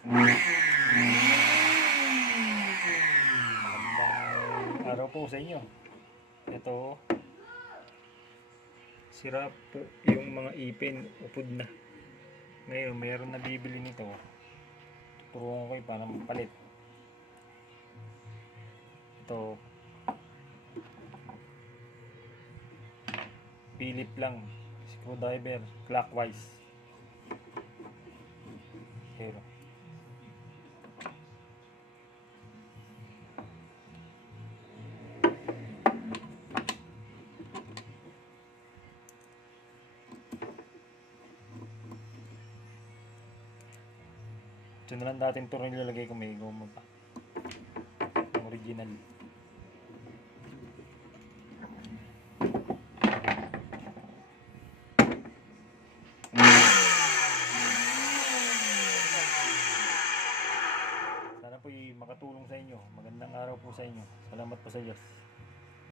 Magandang araw po sa inyo. Ito, sira po yung mga ipin, upod na. Ngayon, mayroon na bibili nito. Turuan ko kayo paano magpalit. Ito, Philip lang, screwdriver, clockwise. Pero, ito na lang dating turon nilalagay ko, may goma pa. Ang original. Sana po makatulong sa inyo. Magandang araw po sa inyo. Salamat po sa Diyos.